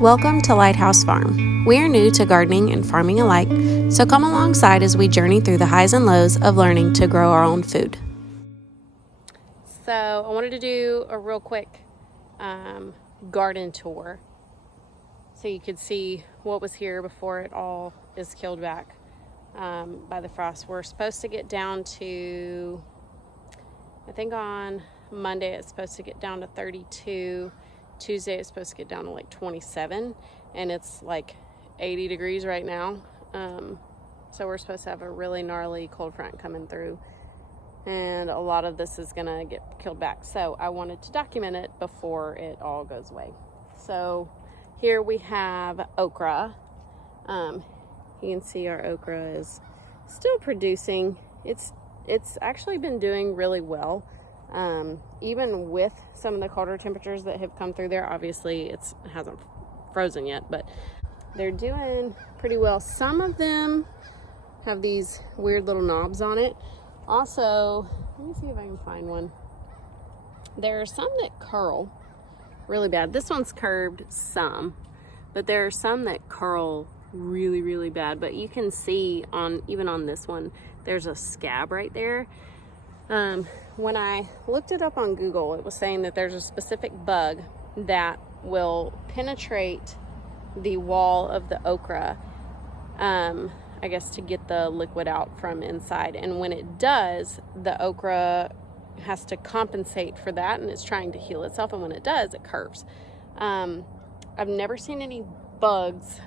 Welcome to Lighthouse Farm. We are new to gardening and farming alike, so come alongside as we journey through the highs and lows of learning to grow our own food. So I wanted to do a real quick garden tour so you could see what was here before it all is killed back by the frost. We're supposed to get down to, I think on Monday it's supposed to get down to 32. Tuesday it's supposed to get down to like 27, and it's like 80 degrees right now. So we're supposed to have a really gnarly cold front coming through, and a lot of this is gonna get killed back. So I wanted to document it before it all goes away. So here we have okra. You can see our okra is still producing. It's actually been doing really well. Even with some of the colder temperatures that have come through there. Obviously it hasn't frozen yet, but they're doing pretty well. Some of them have these weird little knobs on it. Also, let me see if I can find one. There are some that curl really bad. This one's curved some, but there are some that curl really, really bad. But you can see even on this one, there's a scab right there. When I looked it up on Google, it was saying that there's a specific bug that will penetrate the wall of the okra, I guess to get the liquid out from inside. And when it does, the okra has to compensate for that, and it's trying to heal itself. And when it does, it curves. I've never seen any bugs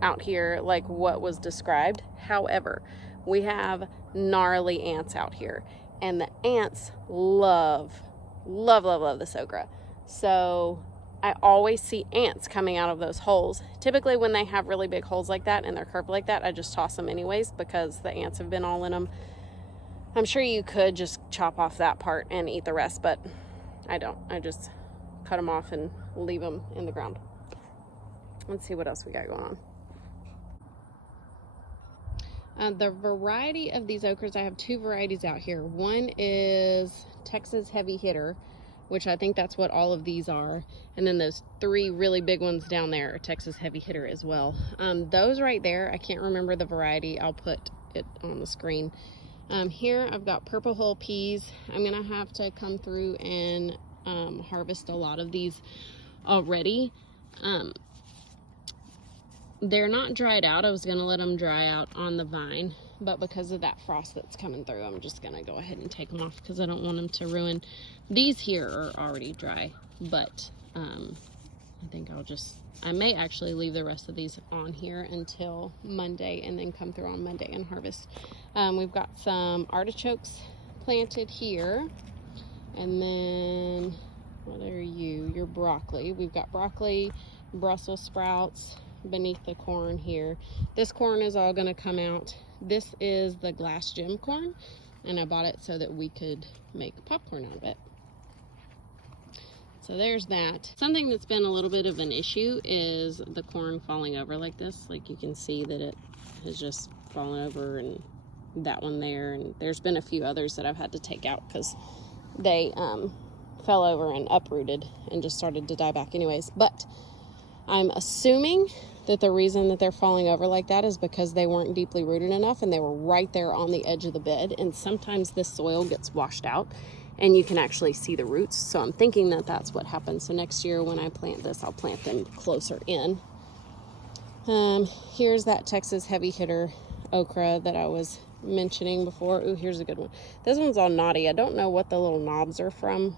out here like what was described. However, we have gnarly ants out here. And the ants love this okra. So I always see ants coming out of those holes. Typically when they have really big holes like that and they're curved like that, I just toss them anyways because the ants have been all in them. I'm sure you could just chop off that part and eat the rest, but I don't. I just cut them off and leave them in the ground. Let's see what else we got going on. The variety of these okras, I have two varieties out here. One is Texas Heavy Hitter, which I think that's what all of these are. And then those three really big ones down there are Texas Heavy Hitter as well. Those right there, I can't remember the variety. I'll put it on the screen. Here I've got Purple Hull peas. I'm going to have to come through and harvest a lot of these already. They're not dried out. I was going to let them dry out on the vine, but because of that frost that's coming through, I'm just going to go ahead and take them off because I don't want them to ruin. These here are already dry, but I think I may actually leave the rest of these on here until Monday and then come through on Monday and harvest. We've got some artichokes planted here, and then what are you? Your broccoli. We've got broccoli, Brussels sprouts beneath the corn here. This corn is all going to come out. This is the glass gem corn, and I bought it so that we could make popcorn out of it. So there's that. Something that's been a little bit of an issue is the corn falling over like this. Like you can see that it has just fallen over, and that one there, and there's been a few others that I've had to take out because they fell over and uprooted and just started to die back anyways. But I'm assuming that the reason that they're falling over like that is because they weren't deeply rooted enough and they were right there on the edge of the bed. And sometimes this soil gets washed out and you can actually see the roots. So I'm thinking that that's what happened. So next year when I plant this, I'll plant them closer in. Here's that Texas Heavy Hitter okra that I was mentioning before. Ooh, here's a good one. This one's all knotty. I don't know what the little knobs are from,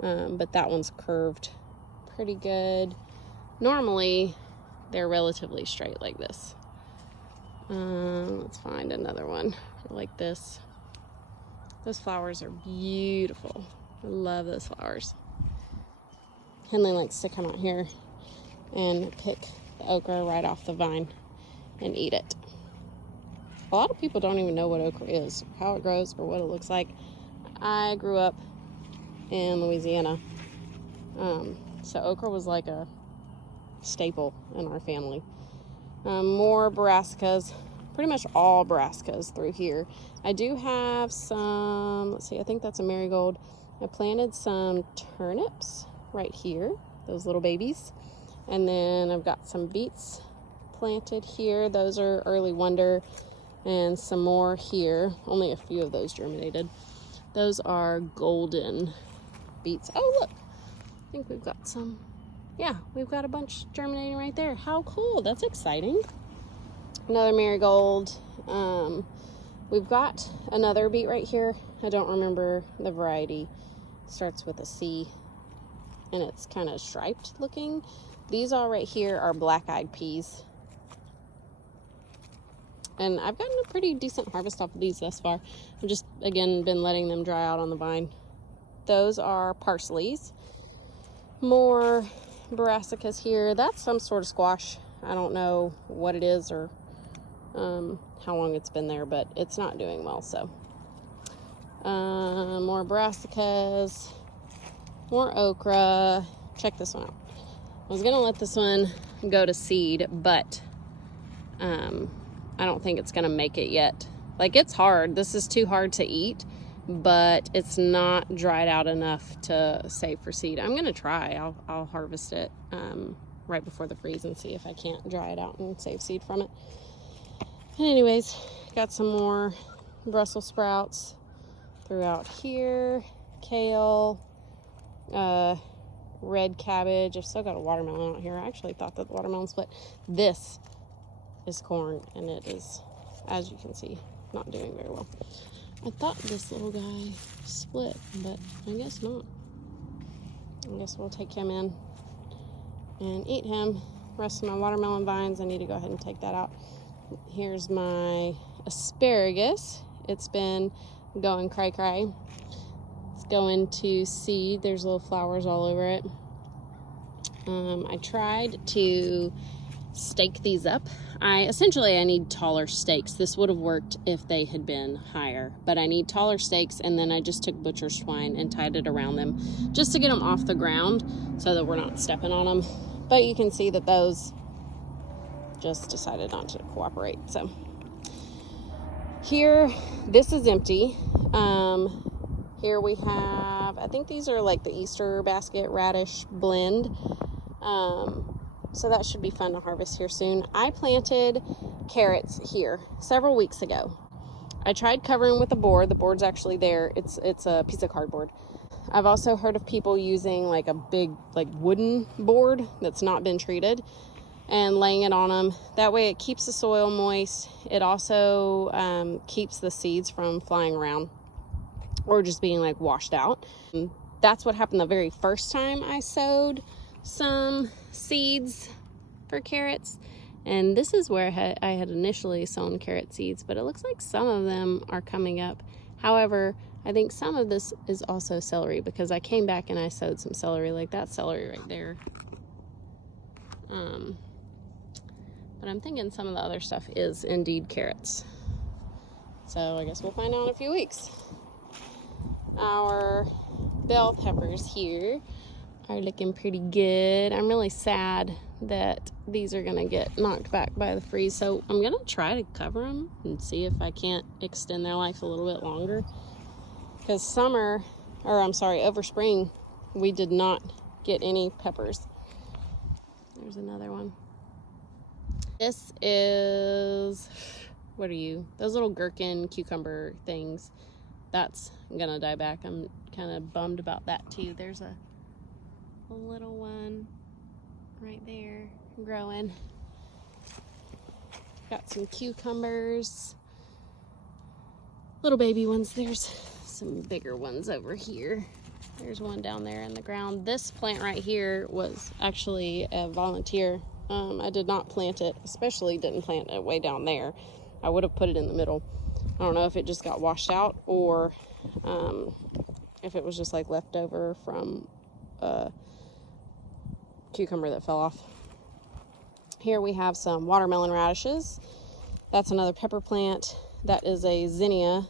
but that one's curved pretty good. Normally they're relatively straight like this. Let's find another one like this. Those flowers are beautiful. I love those flowers. Henley likes to come out here and pick the okra right off the vine and eat it. A lot of people don't even know what okra is, how it grows, or what it looks like. I grew up in Louisiana, so okra was like a staple in our family. More brassicas, pretty much all brassicas through here. I do have some, let's see, I think that's a marigold. I planted some turnips right here, those little babies. And then I've got some beets planted here. Those are early wonder, and some more here. Only a few of those germinated. Those are golden beets. Oh, look, I think we've got some. Yeah, we've got a bunch germinating right there. How cool. That's exciting. Another marigold. We've got another beet right here. I don't remember the variety. Starts with a C, and it's kind of striped looking. These all right here are black-eyed peas. And I've gotten a pretty decent harvest off of these thus far. I've just, again, been letting them dry out on the vine. Those are parsleys. More brassicas here. That's some sort of squash. I don't know what it is or how long it's been there, but it's not doing well, so. More brassicas. More okra. Check this one out. I was gonna let this one go to seed, but I don't think it's gonna make it yet. Like, it's hard. This is too hard to eat, but it's not dried out enough to save for seed. I'm gonna try. I'll harvest it right before the freeze and see if I can't dry it out and save seed from it. And anyways, got some more Brussels sprouts throughout here. Kale, red cabbage. I've still got a watermelon out here. I actually thought that the watermelon split. This is corn, and it is, as you can see, not doing very well. I thought this little guy split, but I guess not. I guess we'll take him in and eat him. Rest of my watermelon vines, I need to go ahead and take that out. Here's my asparagus. It's been going cray-cray. It's going to seed. There's little flowers all over it. I tried to stake these up. I need taller stakes. This would have worked if they had been higher, but I need taller stakes, and then I just took butcher's twine and tied it around them just to get them off the ground so that we're not stepping on them. But you can see that those just decided not to cooperate. So here, this is empty. Here we have, I think these are like the Easter basket radish blend. So that should be fun to harvest here soon. I planted carrots here several weeks ago. I tried covering with a board. The board's actually there. It's a piece of cardboard. I've also heard of people using like a big wooden board that's not been treated and laying it on them. That way it keeps the soil moist. It also keeps the seeds from flying around or just being like washed out. And that's what happened the very first time I sowed some seeds for carrots, and this is where I had initially sown carrot seeds, but it looks like some of them are coming up. However, I think some of this is also celery, because I came back and I sowed some celery, like that celery right there. But I'm thinking some of the other stuff is indeed carrots, so I guess we'll find out in a few weeks. Our bell peppers here are looking pretty good. I'm really sad that these are gonna get knocked back by the freeze, so I'm gonna try to cover them and see if I can't extend their life a little bit longer, because over spring we did not get any peppers. There's another one. This is, what are you, those little gherkin cucumber things. That's gonna die back. I'm kind of bummed about that too. There's a little one right there growing. Got some cucumbers, little baby ones. There's some bigger ones over here. There's one down there in the ground. This plant right here was actually a volunteer. I did not plant it, especially didn't plant it way down there. I would have put it in the middle. I don't know if it just got washed out or if it was just like leftover from cucumber that fell off. Here we have some watermelon radishes. That's another pepper plant. That is a zinnia.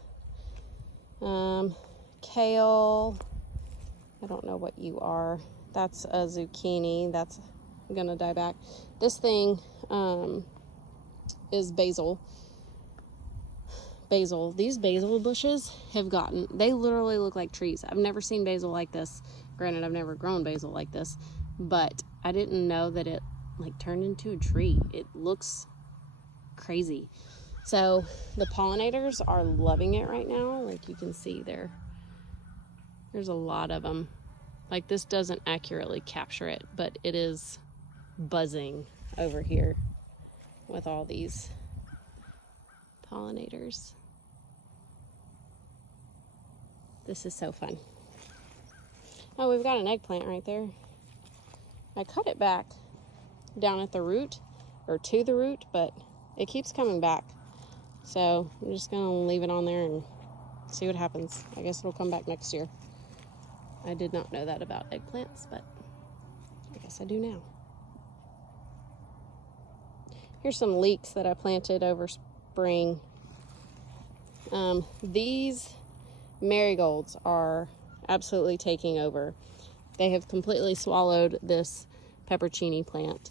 Kale. I don't know what you are. That's a zucchini. That's gonna die back. This thing is basil. These basil bushes they literally look like trees. I've never seen basil like this. Granted, I've never grown basil like this, but I didn't know that it like turned into a tree. It looks crazy. So the pollinators are loving it right now. Like you can see there's a lot of them. Like this doesn't accurately capture it, but it is buzzing over here with all these pollinators. This is so fun. Oh, we've got an eggplant right there. I cut it back down at the root, or to the root, but it keeps coming back. So I'm just gonna leave it on there and see what happens. I guess it'll come back next year. I did not know that about eggplants, but I guess I do now. Here's some leeks that I planted over spring. These marigolds are absolutely taking over. They have completely swallowed this peppercini plant.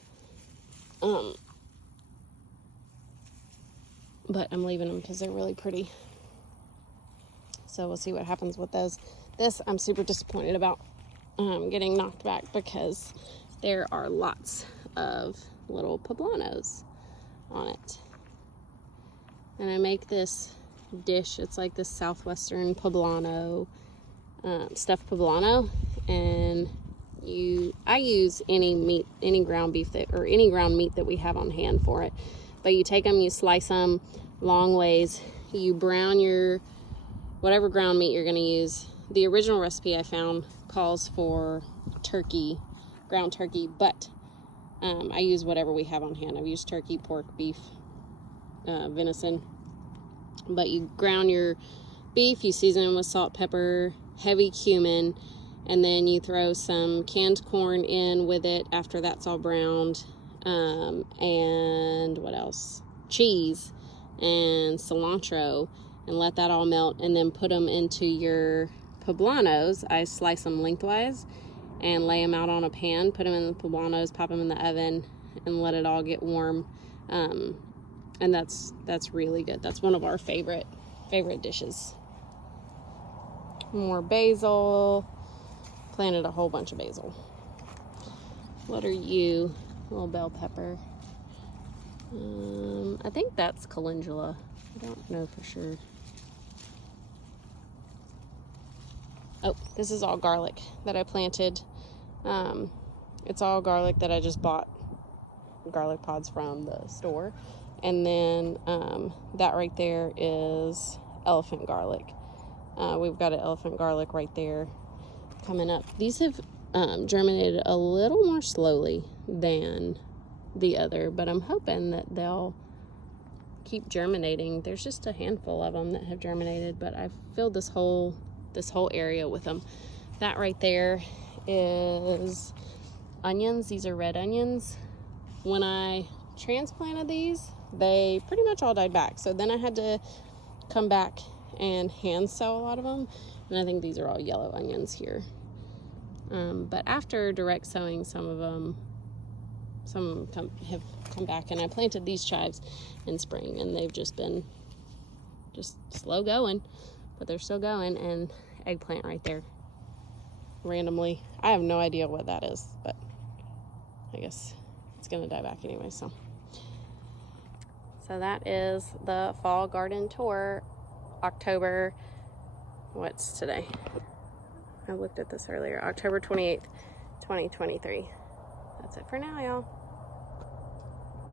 But I'm leaving them because they're really pretty. So we'll see what happens with those. This I'm super disappointed about getting knocked back because there are lots of little poblanos on it. And I make this dish. It's like this southwestern poblano, stuffed poblano, and I use any meat, any ground beef or any ground meat that we have on hand for it. But you take them, you slice them long ways, you brown your whatever ground meat you're going to use. The original recipe I found calls for turkey, ground turkey, but I use whatever we have on hand. I've used turkey, pork, beef, venison. But you ground your beef, you season it with salt, pepper, heavy cumin, and then you throw some canned corn in with it after that's all browned, and what else? Cheese and cilantro, and let that all melt, and then put them into your poblanos. I slice them lengthwise and lay them out on a pan, put them in the poblanos, pop them in the oven, and let it all get warm. And that's really good. That's one of our favorite dishes. More basil. Planted a whole bunch of basil. What are you? Little bell pepper. I think that's calendula. I don't know for sure. Oh, this is all garlic that I planted. It's all garlic that I just bought garlic pods from the store. And then that right there is elephant garlic. We've got an elephant garlic right there coming up. These have germinated a little more slowly than the other, but I'm hoping that they'll keep germinating. There's just a handful of them that have germinated, but I've filled this whole area with them. That right there is onions. These are red onions. When I transplanted these, they pretty much all died back. So then I had to come back and hand sow a lot of them. And I think these are all yellow onions here. But after direct sowing, some of them have come back. And I planted these chives in spring, and they've just been slow going, but they're still going. And eggplant right there, randomly. I have no idea what that is, but I guess it's gonna die back anyway. So that is the fall garden tour, October, what's today? I looked at this earlier, October 28th, 2023. That's it for now, y'all.